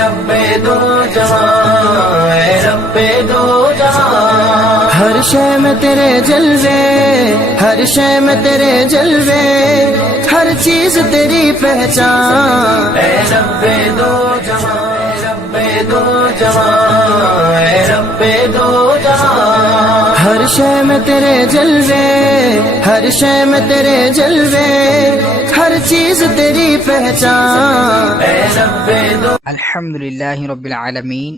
رب دو جہاں، اے رب دو جہاں، ہر شے میں تیرے جلوے، ہر شے میں تیرے جلوے، ہر چیز تیری پہچان، اے رب دو جہاں، اے رب دو جہاں، اے رب دو جہاں، ہر شے میں تیرے جلوے، ہر شے میں تیرے جلوے، ہر چیز تیری پہچان، اے رب دو۔ الحمدللہ رب العالمین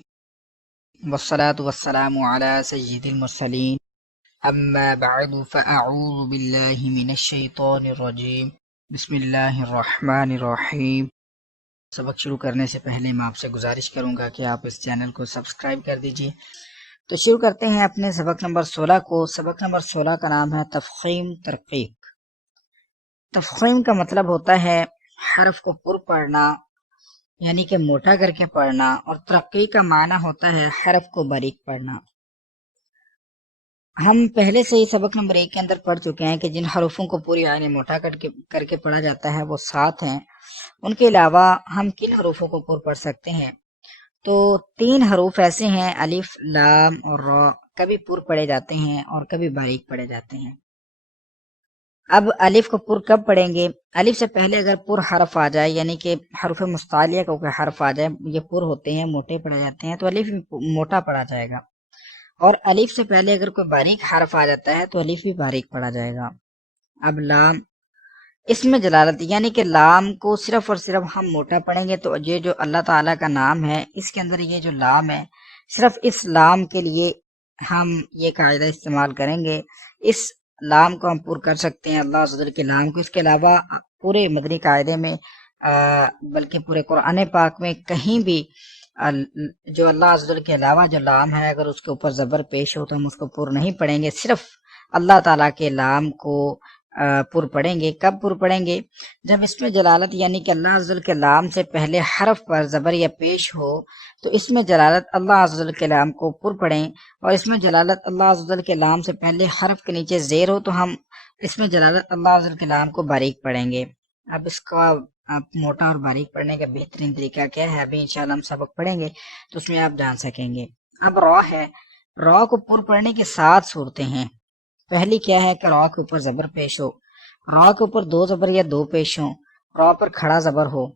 والصلاة والسلام علی سید المرسلین، اما بعد فاعوذ باللہ من الشیطان الرجیم، بسم اللہ الرحمن الرحیم۔ سبق شروع کرنے سے پہلے میں آپ سے گزارش کروں گا کہ آپ اس چینل کو سبسکرائب کر دیجئے۔ تو شروع کرتے ہیں اپنے سبق نمبر 16 کو۔ سبق نمبر 16 کا نام ہے تفخیم ترقیق۔ تفخیم کا مطلب ہوتا ہے حرف کو پر پڑھنا، یعنی کہ موٹا کر کے پڑھنا، اور ترقی کا معنی ہوتا ہے حرف کو باریک پڑھنا۔ ہم پہلے سے ہی سبق نمبر 1 کے اندر پڑھ چکے ہیں کہ جن حروفوں کو پوری یعنی موٹا کر کے پڑھا جاتا ہے وہ 7 ہیں۔ ان کے علاوہ ہم کن حروفوں کو پر پڑھ سکتے ہیں؟ تو 3 حروف ایسے ہیں، الف، لام اور را، کبھی پر پڑھے جاتے ہیں اور کبھی باریک پڑھے جاتے ہیں۔ اب الف کو پر کب پڑھیں گے؟ الف سے پہلے اگر پر حرف آ جائے، یعنی کہ حرف مستعلیہ کا کوئی حرف آ جائے، یہ پر ہوتے ہیں، موٹے پڑھے جاتے ہیں، تو الف موٹا پڑھا جائے گا۔ اور الف سے پہلے اگر کوئی باریک حرف آ جاتا ہے تو الف بھی باریک پڑھا جائے گا۔ اب لام، اس میں جلالت، یعنی کہ لام کو صرف اور صرف ہم موٹا پڑھیں گے، تو یہ جو اللہ تعالیٰ کا نام ہے اس کے اندر یہ جو لام ہے، صرف اس لام کے لیے ہم یہ قاعدہ استعمال کریں گے، اس لام کو ہم پر کر سکتے ہیں، اللہ عز و جل کے لام کو۔ اس کے علاوہ پورے مدنی قاعدے میں بلکہ پورے قرآن پاک میں کہیں بھی جو اللہ عز و جل کے علاوہ جو لام ہے اگر اس کے اوپر زبر پیش ہو تو ہم اس کو پر نہیں پڑھیں گے، صرف اللہ تعالیٰ کے لام کو پر پڑھیں گے۔ کب پر پڑھیں گے؟ جب اس میں جلالت، یعنی کہ اللہ عز و جل کے لام سے پہلے حرف پر زبر یا پیش ہو تو اس میں جلالت اللہ عز و جل کے لام کو پر پڑھیں، اور اس میں جلالت اللہ عز و جل کے لام سے پہلے حرف کے نیچے زیر ہو تو ہم اس میں جلالت اللہ عز و جل کے لام کو باریک پڑھیں گے۔ اب اس کا موٹا اور باریک پڑھنے کا بہترین طریقہ کیا ہے، ابھی انشاءاللہ ہم سبق پڑھیں گے تو اس میں آپ جان سکیں گے۔ اب را ہے، را کو پر پڑھنے کی 7 صورتیں ہیں۔ پہلی کیا ہے کہ را کے اوپر زبر پیش ہو، را کے اوپر 2 زبر یا 2 پیش ہو، را پر کھڑا زبر ہو،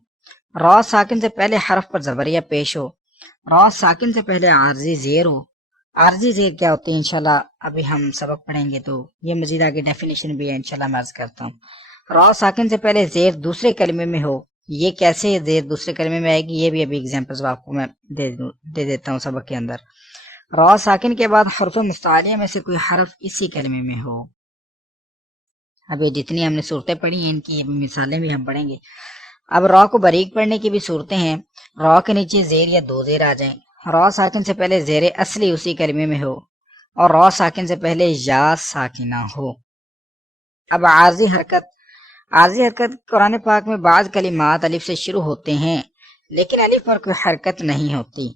را ساکن سے پہلے حرف پر زبر یا پیش ہو، را ساکن سے پہلے عارضی زیر ہو۔ عارضی زیر کیا ہوتی ہے انشاءاللہ ابھی ہم سبق پڑھیں گے، تو یہ مزید آگے ڈیفینیشن بھی ہے انشاءاللہ میں عرض کرتا ہوں۔ را ساکن سے پہلے زیر دوسرے کلمے میں ہو، یہ کیسے زیر دوسرے کلمے میں آئے گی یہ بھی ابھی ایگزامپلز آپ کو میں دے دیتا ہوں سبق کے اندر۔ را ساکن کے بعد حرف مستعلیہ میں سے کوئی حرف اسی کلمے میں ہو۔ اب یہ جتنی ہم نے صورتیں پڑھی ہیں ان کی مثالیں بھی ہم پڑھیں گے۔ اب را کو باریک پڑھنے کی بھی صورتیں ہیں۔ را کے نیچے زیر یا 2 زیر آ جائیں، را ساکن سے پہلے زیر اصلی اسی کلمے میں ہو، اور را ساکن سے پہلے یا ساکنہ ہو۔ اب عارضی حرکت، عارضی حرکت قرآن پاک میں بعض کلمات الف سے شروع ہوتے ہیں لیکن الف پر کوئی حرکت نہیں ہوتی،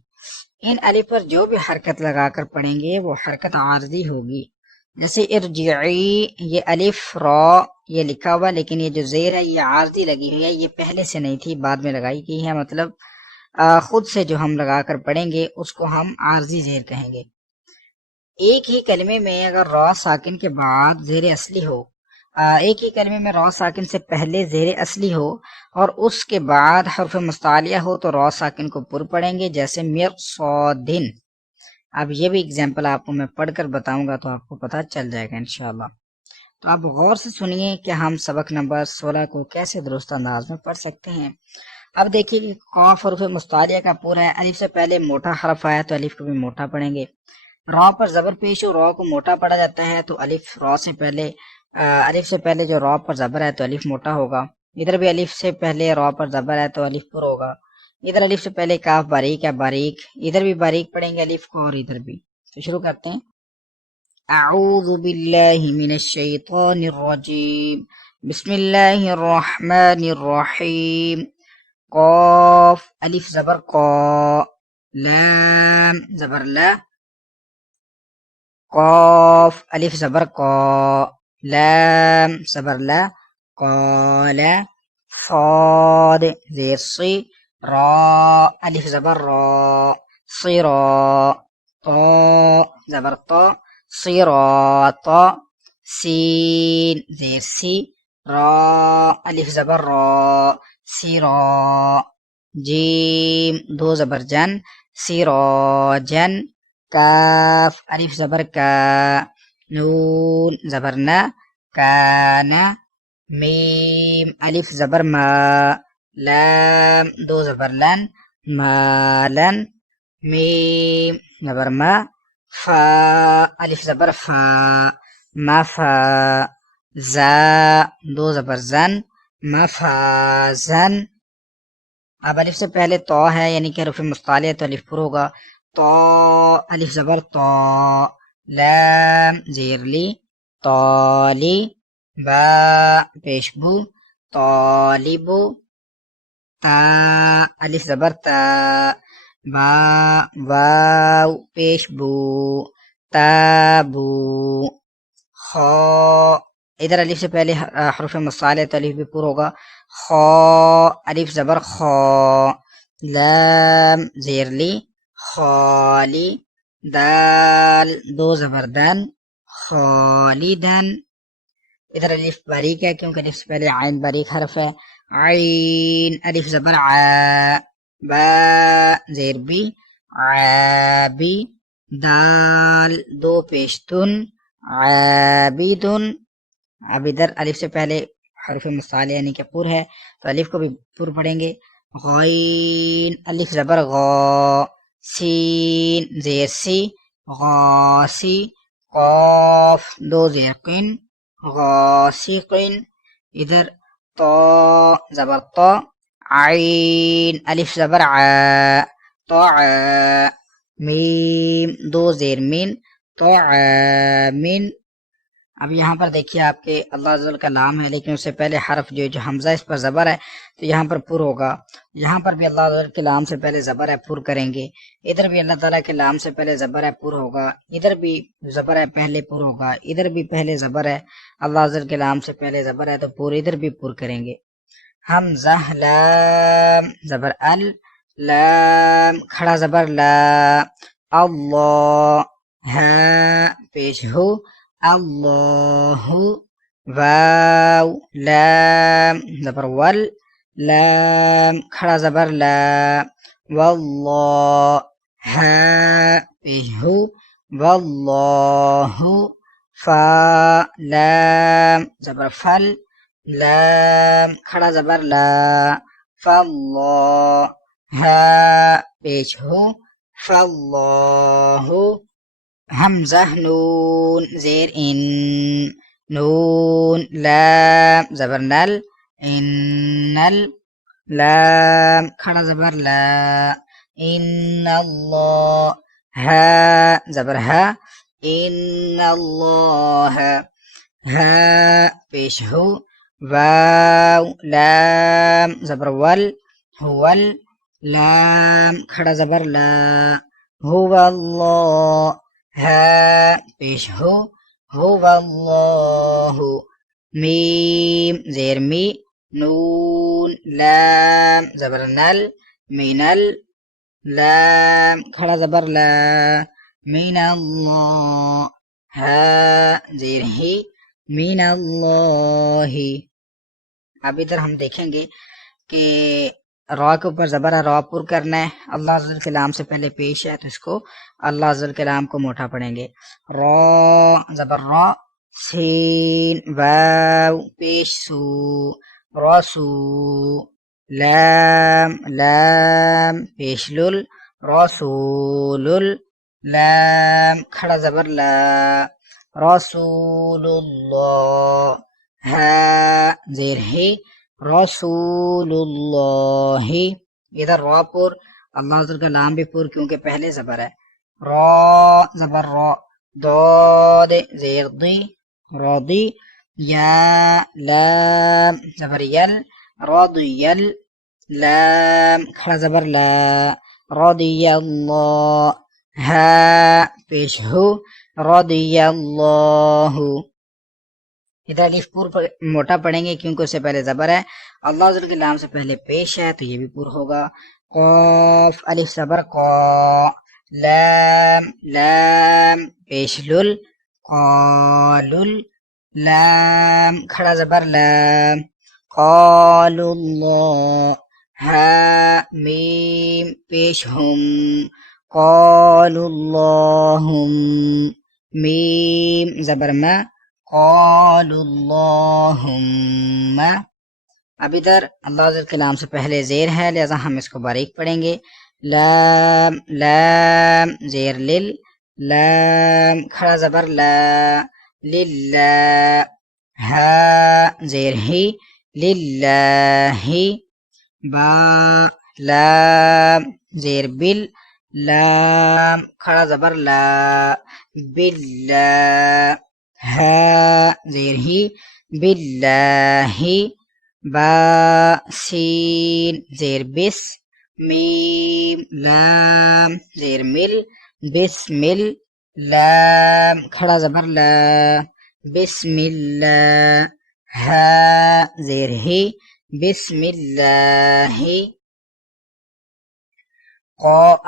ان الف پر جو بھی حرکت لگا کر پڑھیں گے وہ حرکت عارضی ہوگی۔ جیسے ارجعی، یہ الف را یہ لکھا ہوا لیکن یہ جو زیر ہے یہ عارضی لگی ہوئی ہے، یہ پہلے سے نہیں تھی بعد میں لگائی گئی ہے، مطلب خود سے جو ہم لگا کر پڑھیں گے اس کو ہم عارضی زیر کہیں گے۔ ایک ہی کلمے میں اگر را ساکن کے بعد زیر اصلی ہو، ایک ہی کلمے میں را ساکن سے پہلے زیر اصلی ہو اور اس کے بعد حرف مستعلیہ ہو تو را ساکن کو پر پڑھیں گے، جیسے مرصادن۔ اب یہ بھی اگزامپل آپ کو میں پڑھ کر بتاؤں گا تو آپ کو پتہ چل جائے گا انشاءاللہ۔ تو آپ غور سے سنیے کہ ہم سبق نمبر 16 کو کیسے درست انداز میں پڑھ سکتے ہیں۔ اب دیکھیے کہ قاف حرف مستعلیہ کا پورا ہے، الف سے پہلے موٹا حرف آیا تو الف کو بھی موٹا پڑھیں گے۔ را پر زبر پیش ہو، را کو موٹا پڑھا جاتا ہے تو الف سے پہلے جو را پر زبر ہے تو الف موٹا ہوگا، ادھر بھی الف سے پہلے را پر زبر ہے تو الف پر ہوگا، ادھر الف سے پہلے کاف باریک ہے باریک، ادھر بھی باریک پڑھیں گے الف کو اور ادھر بھی۔ تو شروع کرتے ہیں۔ اعوذ باللہ من الشیطان الرجیم، بسم اللہ الرحمن الرحیم۔ قاف الف زبر قا، لام زبر لا، قاف الف زبر قا، لام زبر لا، قال، صاد زیر صی، را الف زبر را صرا طا زبر طا صراط سین زیر سی را الف زبر را سرا جیم دو زبر جن سراجن کاف الف زبر کا نون زبر نا کانا میم الف زبر ما لام دو زبر لن مالن میم زبر ما فا الف زبر فا مفا زا دو زبر زن مفازن اب الف سے پہلے تو ہے یعنی کہ حروف مستعلیہ ہے تو الف پر ہوگا تو الف زبر تو لام زیر لی طالی با پیشبو طالبو تا الف زبر تا با واو پیشبو تابو خو ادھر الف سے پہلے حروف مصالح تو الف بھی پر ہوگا خو الف زبر خو لام زیر لی خالی دال دو زبر دن خالدن ادھر الف باریک ہے کیونکہ الف سے پہلے عین باریک حرف ہے عین الف زبر ع با زیر بی عابی دال دو پیشتن عابدن اب ادھر الف سے پہلے حرف مصالح یعنی کہ پر ہے تو الف کو بھی پر پڑھیں گے غین الف زبر غا سین زیر سی غاسی قاف دو زیر قن غاسقن ادھر تو زبر تو عین الف زبر ع تو میم دو زیر من تو من اب یہاں پر دیکھیے آپ کے اللہ عز و جل کا نام ہے لیکن اس سے پہلے حرف جو حمزہ اس پر زبر ہے تو یہاں پر پر ہوگا یہاں پر بھی اللہ عز و جل کے نام سے پہلے زبر ہے پر کریں گے ادھر بھی اللہ تعالیٰ کے نام سے پہلے زبر ہے پر ہوگا ادھر بھی زبر ہے پہلے پر ہوگا ادھر بھی پہلے زبر ہے اللہ عز و جل کے نام سے پہلے زبر ہے تو پر ادھر بھی پر کریں گے حمزہ لام زبر ال لام کھڑا زبر لا اللہ ہاں پیش ہو اللہ واو لام زبر ول لام کھڑا زبر لا واللہ ہاں پیش ہو واللہ فا لام زبر فل لام کھڑا زبر لا فاللہ ہاں پیش ہو فاللہ حمزہ نون زیر ان نون لام زبر نل انل لام کھڑا زبر لا ان اللہ ہا زبر ہا ان اللہ ہا پیش ہو واو لام زبر ول ہول لام کھڑا زبر لا هو اللہ ہا پیش ہو هو اللہ میم زیر می نون لام زبر نل مینل لام کھڑا زبر لا من اللہ ہا زیر ہی من اللہ اب ادھر ہم دیکھیں گے کہ را کے اوپر زبر ہے را پر کرنا ہے اللہ عز و جل کے نام سے پہلے پیش ہے تو اس کو اللہ عز و جل کے نام کو موٹا پڑھیں گے را زبر را سین واو پیش سو راسو لام لام پیش لل رسول لام کھڑا زبر لا رسول اللہ ہا زیر ہے رسول اللہ ادھر را پر اللہ عز و جل کا نام بھی پر کیونکہ پہلے زبر ہے را زبر را داد زیر دی راضی یا لام زبر یل راضیل لام کھڑا زبر لا رضی اللہ ہا پیش ہو رضی اللہ ادھر الف پور موٹا پڑھیں گے کیونکہ اس سے پہلے زبر ہے، اللہ عز و جل کے نام سے پہلے پیش ہے تو یہ بھی پور ہوگا. قاف الف زبر قا، لام لام پیش لل، قالل، لام کھڑا زبر لام، قالوا اللہ، ہا میم پیش ہم، قالوا اللہم، میم زبر ما، قالوا اللہم. اب ادھر اللہ عز و جل کے نام سے پہلے زیر ہے لہذا ہم اس کو باریک پڑھیں گے. لام لام زیر لل، لام کھڑا زبر لا، للہ، ہا زیر ہی، للہ، با لام زیر بل، لام کھڑا زبر لا، باللہ، ہا زیر ہی، باللہ، با سین زیر بس، میم لام زیر مل، بسمل، لام کھڑا زبر لا، بسم اللہ، ہا زیر ہی، بسم اللہ.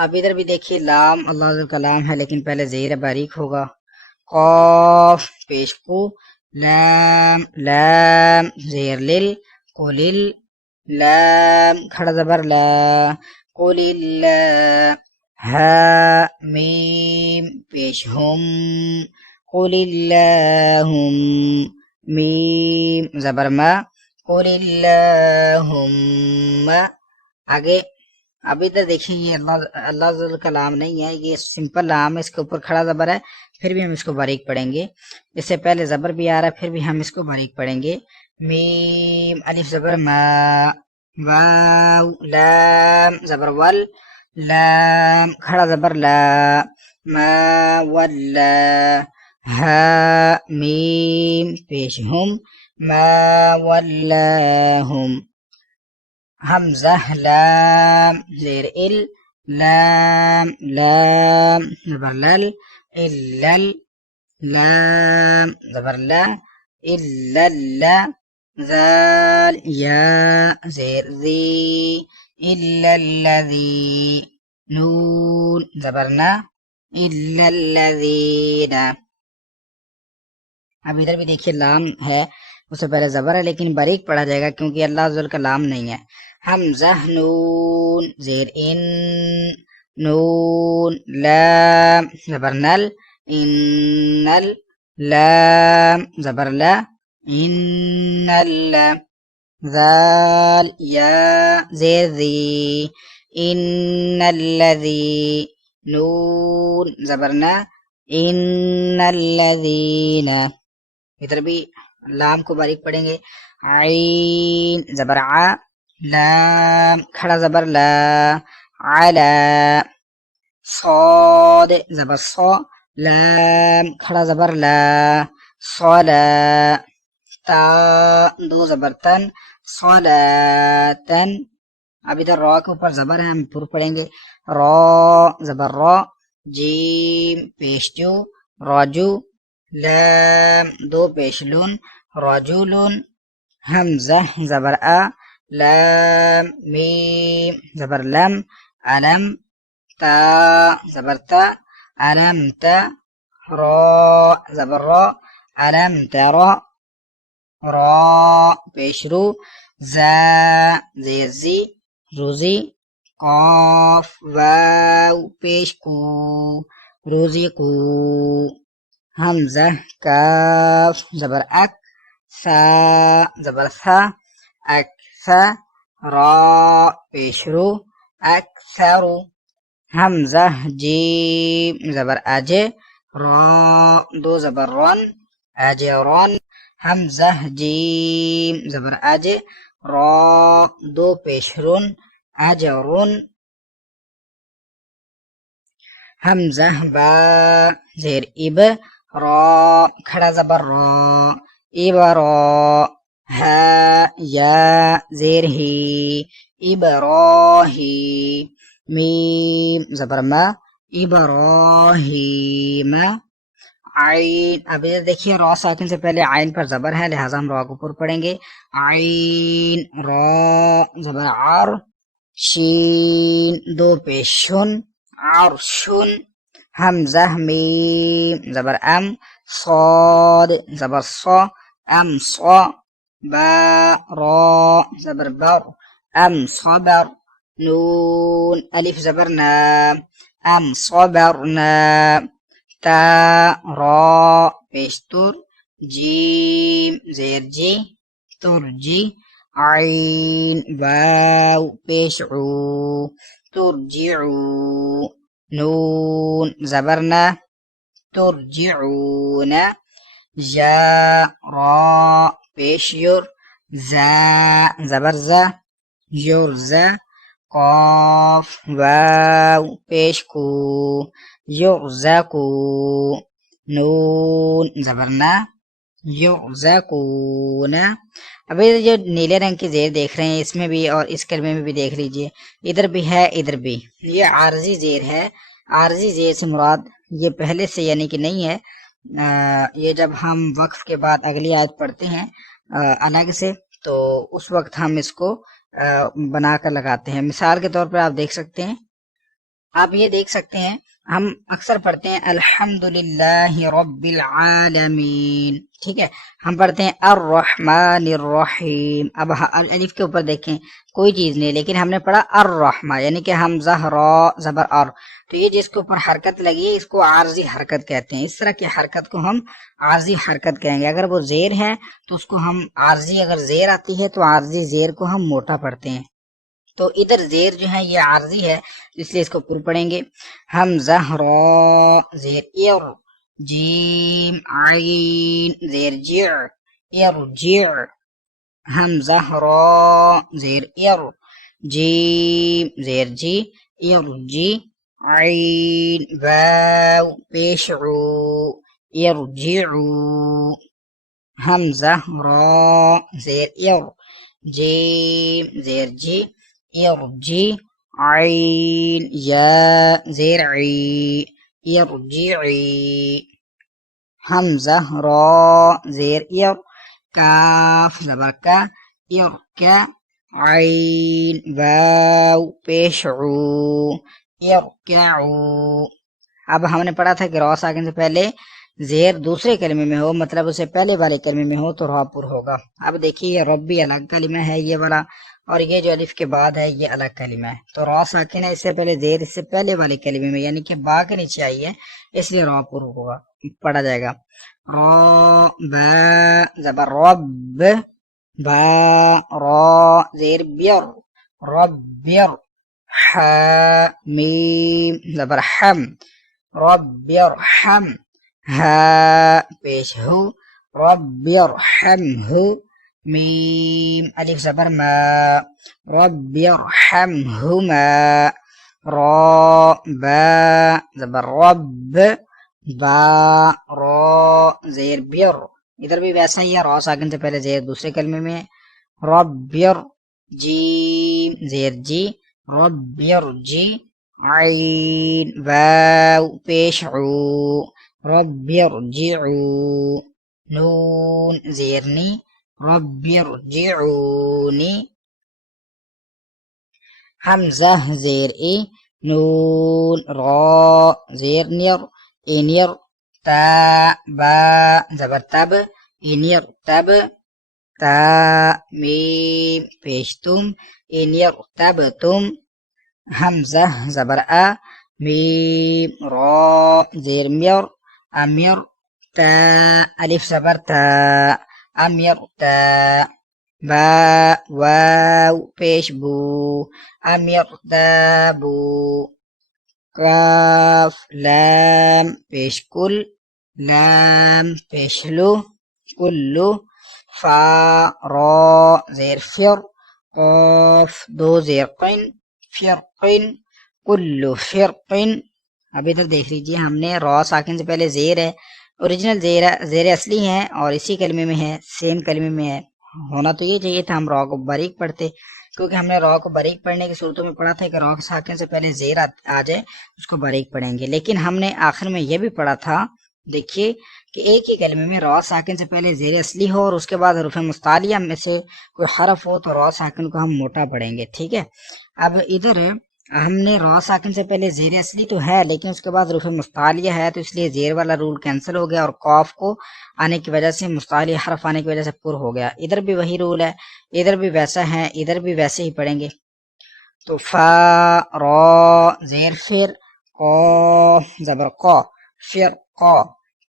اب ادھر بھی دیکھیے لام اللہ عز و جل کا لام ہے لیکن پہلے زیر باریک ہوگا. قاف پیش کو، لام لام زیر لل، قلل، لام کھڑا زبر لا، قل اللہ، ہا میم پیش ہم، قل اللہم، میم زبر ما، قل اللہم. آگے اب ادھر دیکھیں یہ اللہ عز و جل کا لام نہیں ہے، یہ سمپل لام ہے، اس کے اوپر کھڑا زبر ہے، پھر بھی ہم اس کو باریک پڑھیں گے. اس سے پہلے زبر بھی آ رہا ہے پھر بھی ہم اس کو باریک پڑھیں گے. میم الف زبر ما، واو لام زبر ول، لام کھڑا زبر لا، ما ولا، ہا میم پیش ہم، ما ولاہم، حمزہ لام زیر ال، لام لام زبر لل، اللل، لام زبر لا، الا، ذال یا زیر ذی، الا الذی، نون زبرنا، الا الذین. اب ادھر بھی دیکھیے لام ہے، اس سے پہلے زبر ہے لیکن باریک پڑھا جائے گا کیونکہ اللہ عز و جل کا لام نہیں ہے. حمزہ نون زیر ان، نون لام زبر نل، انل، لام زبر لا، انل، ذال یا زیر ذی، ان الذی، نون زبرنا، ان الذین. ادھر بھی لام کو باریک پڑھیں گے. عین زبر ع، لام کھڑا زبر لا، علا، صاد زبر صا، لام کھڑا زبر لا، صلا، تا دو زبر تن، صلاتن. اب ادھر را کے اوپر زبر ہے ہم پور پڑھیں گے. را زبر را، جیم پیش جو، راجو، لام دو پیش لون، راجولون، حمزہ زبر آ، لام میم زبر لم، علم، تا زبر تا، علم تا، را زبر را، علم ترا، را پیش رو، زا زیر زی، روزی، قاف واو پیش کو، روزی کو، حمزہ کاف زبر اک، سا زبر سا، اکسا، را پیش رو، اکثرو، حمزہ جیم زبر اج، را دو زبر رن، اجرن، حمزہ جیم زبر اج، را دو پیش رن، اجرن، حمزہ با زیر اب، را کھڑا زبر را، ابرا، ہا یا زیر ہی، ابراہی، میم زبر ما، ابراہیم، عین. اب ادھر دیکھیے را ساکن سے پہلے عین پر زبر ہے لہٰذا ہم را کو پر پڑھیں گے. عین را زبر عر. شین دو پیش شن عرشن. حمزہ میم زبر ام. صاد زبر صا ام صا. با را زبر بر ام صبر. نون الف زبر نا ام صبرنا. تا را پیشتر. جیم زیر جی ترجی. عین واو پیش عو ترجعو. نون زبرنا ترجعون. جا را پیش یر. زا زبر زا یرزا. قاف واو پیش کو یرزقو. نون زبرنا یرزقون. اب یہ جو نیلے رنگ کی زیر دیکھ رہے ہیں اس میں بھی اور اس کلمے میں بھی دیکھ لیجئے، ادھر بھی ہے ادھر بھی. یہ عارضی زیر ہے. عارضی زیر سے مراد یہ پہلے سے یعنی کہ نہیں ہے. یہ جب ہم وقف کے بعد اگلی آیت پڑھتے ہیں الگ سے تو اس وقت ہم اس کو بنا کر لگاتے ہیں. مثال کے طور پر آپ دیکھ سکتے ہیں، آپ یہ دیکھ سکتے ہیں ہم اکثر پڑھتے ہیں الحمدللہ رب العالمین، ٹھیک ہے. ہم پڑھتے ہیں الرحمن الرحیم. اب الف کے اوپر دیکھیں کوئی چیز نہیں، لیکن ہم نے پڑھا الرحمن یعنی کہ حمزہ را زبر ار، تو یہ جس کے اوپر حرکت لگی ہے اس کو عارضی حرکت کہتے ہیں. اس طرح کی حرکت کو ہم عارضی حرکت کہیں گے. اگر وہ زیر ہے تو اس کو ہم عارضی، اگر زیر آتی ہے تو عارضی زیر کو ہم موٹا پڑھتے ہیں. تو ادھر زیر جو ہے یہ عارضی ہے اس لیے اس کو پر پڑھیں گے. حمزہ را زیر ار. جیم عین زیر جع ارجع. حمزہ را زیر ار. جیم زیر جی ارجی. عین واو پیش عو ارجعو. حمزہ را زیر ار. جیم زیر جی ارجی. عین یا زیر عی ارجعی. حمزہ را زیر ار. کاف زبر کا ارکا. عین واو پیش عو ارکعو. اب ہم نے پڑھا تھا کہ را ساکن سے پہلے زیر دوسرے کلمے میں ہو، مطلب اسے پہلے والے کلمے میں ہو تو را پر ہوگا. اب دیکھیے یہ ربی الگ کلمہ ہے یہ والا، اور یہ جو الف کے بعد ہے یہ الگ کلمہ ہے. تو را ساکن ہے اس سے پہلے زیر اس سے پہلے والے کلمے میں یعنی کہ با کے نیچے آئی ہے اس لیے را پر ہوگا، پڑھا جائے گا. را با زبر رب. با را زیر بیر ربیر. ح میم زبر حم رب ارحم. ہا پیش ہو رب ارحمہ. میم الف زبر ما رب ارحمہما. را با زبر رب. با را زیر بیر. ادھر بھی ویسا ہی ہے، را ساکن سے پہلے زیر دوسرے کلمے میں. ربیر. جیم زیر جی ربیر جی. عین واو پیش عو ربیر جعو. نون زیرنی ربیر جعونی. حمزہ زیر ای. نون را زیر نیر انیر. تا با زبر تب انیر تب. تا میم پیشتم انیر تب تم. حمزہ زبر ا. میم را زیر میر امیر. تا الف زبر تا امیر تا. با واو پیش بو امیر تابو. کاف لام پیش کل لام پیش لو کلو. فا را زیر فر. قاف دو زیر قن فرقن کلو فرقن. اب ادھر دیکھ لیجیے ہم نے را ساکن سے پہلے زیر ہے، اوریجنل زیر اصلی ہے اور اسی کلمے میں ہے، سیم کلمے میں ہے. ہونا تو یہ چاہیے تھا ہم را کو باریک پڑھتے، کیونکہ ہم نے را کو باریک پڑھنے کی صورتوں میں پڑھا تھا کہ را ساکن سے پہلے زیر آ جائے اس کو باریک پڑھیں گے. لیکن ہم نے آخر میں یہ بھی پڑھا تھا دیکھیے کہ ایک ہی کلمے میں را ساکن سے پہلے زیر اصلی ہو اور اس کے بعد حروف مستعلیہ میں سے کوئی حرف ہو تو را ساکن کو ہم موٹا پڑھیں گے، ٹھیک ہے۔ اب ادھر ہم نے را ساکن سے پہلے زیر اصلی تو ہے لیکن اس کے بعد حروف مستعلیہ ہے تو اس لیے زیر والا رول کینسل ہو گیا اور قاف کو آنے کی وجہ سے مستعلیہ حرف آنے کی وجہ سے پر ہو گیا۔ ادھر بھی وہی رول ہے، ادھر بھی ویسا ہے، ادھر بھی ویسے ہی پڑھیں گے۔ تو فا را زیر پھر قاف زبر قا پھر قا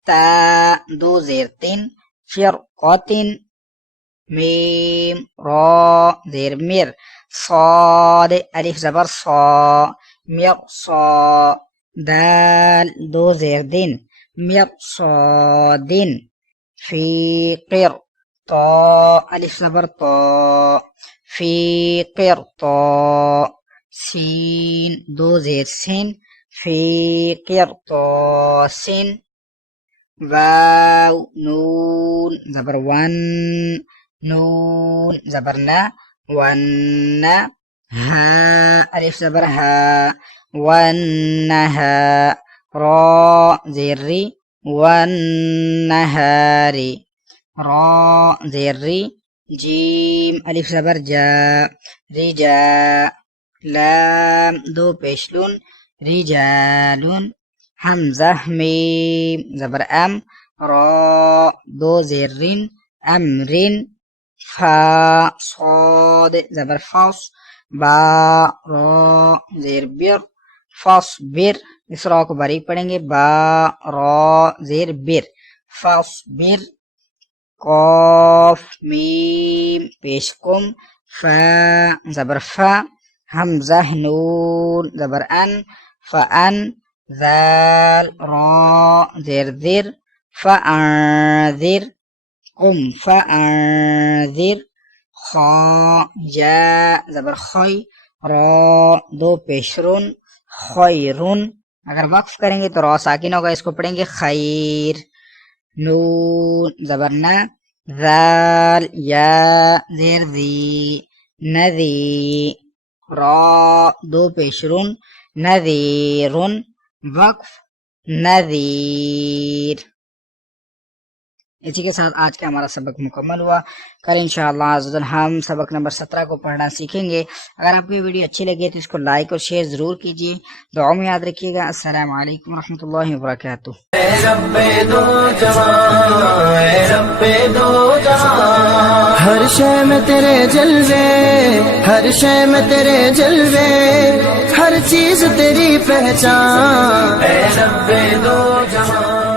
تا دو زیر تین پھر قاتن میم را زیر مر صاد الف زبر صا مر صا دال دو زیر دن مر صادن فی قر طا الف زبر طا فی قر طا سین دو زیر سین فی قر طا سین واو نون زبر ون نون زبر نا ون ہا الف زبر ہا ونہا را زیر ری ونہاری را زیر ری جیم الف زبر جا رجا لام دو پیشلون رجالون حمزہ میم زبر ام را دو زیر رن امرن فا صاد زبر فاص با را زیر بر فاصبر اس را کو باریک پڑھیں گے با را زیر بر فاصبر قاف میم پیش کم فا زبر فا حمزہ نون زبر ان فان ذال را زیر ذر فانذر قم فانذر خا جا زبر خی را دو پیشرون خیرون اگر وقف کریں گے تو را ساکن ہوگا، اس کو پڑھیں گے خیر نون زبر نا ذال یا زیر ذی نذی را دو پیشرون نذیرون وقف نذیر۔ اسی کے ساتھ آج کا ہمارا سبق مکمل ہوا۔ کل انشاءاللہ عز و جل ہم سبق نمبر 17 کو پڑھنا سیکھیں گے۔ اگر آپ کو یہ ویڈیو اچھی لگے تو اس کو لائک اور شیئر ضرور کیجیے، دعاؤں میں یاد رکھیے گا۔ السلام علیکم ورحمۃ اللہ وبرکاتہ۔ اے رب دو جہاں اے رب دو جہاں، ہر شے میں تیرے جلوے، ہر شے میں تیرے جلوے، ہر چیز تیری پہچان، اے رب دو جہاں۔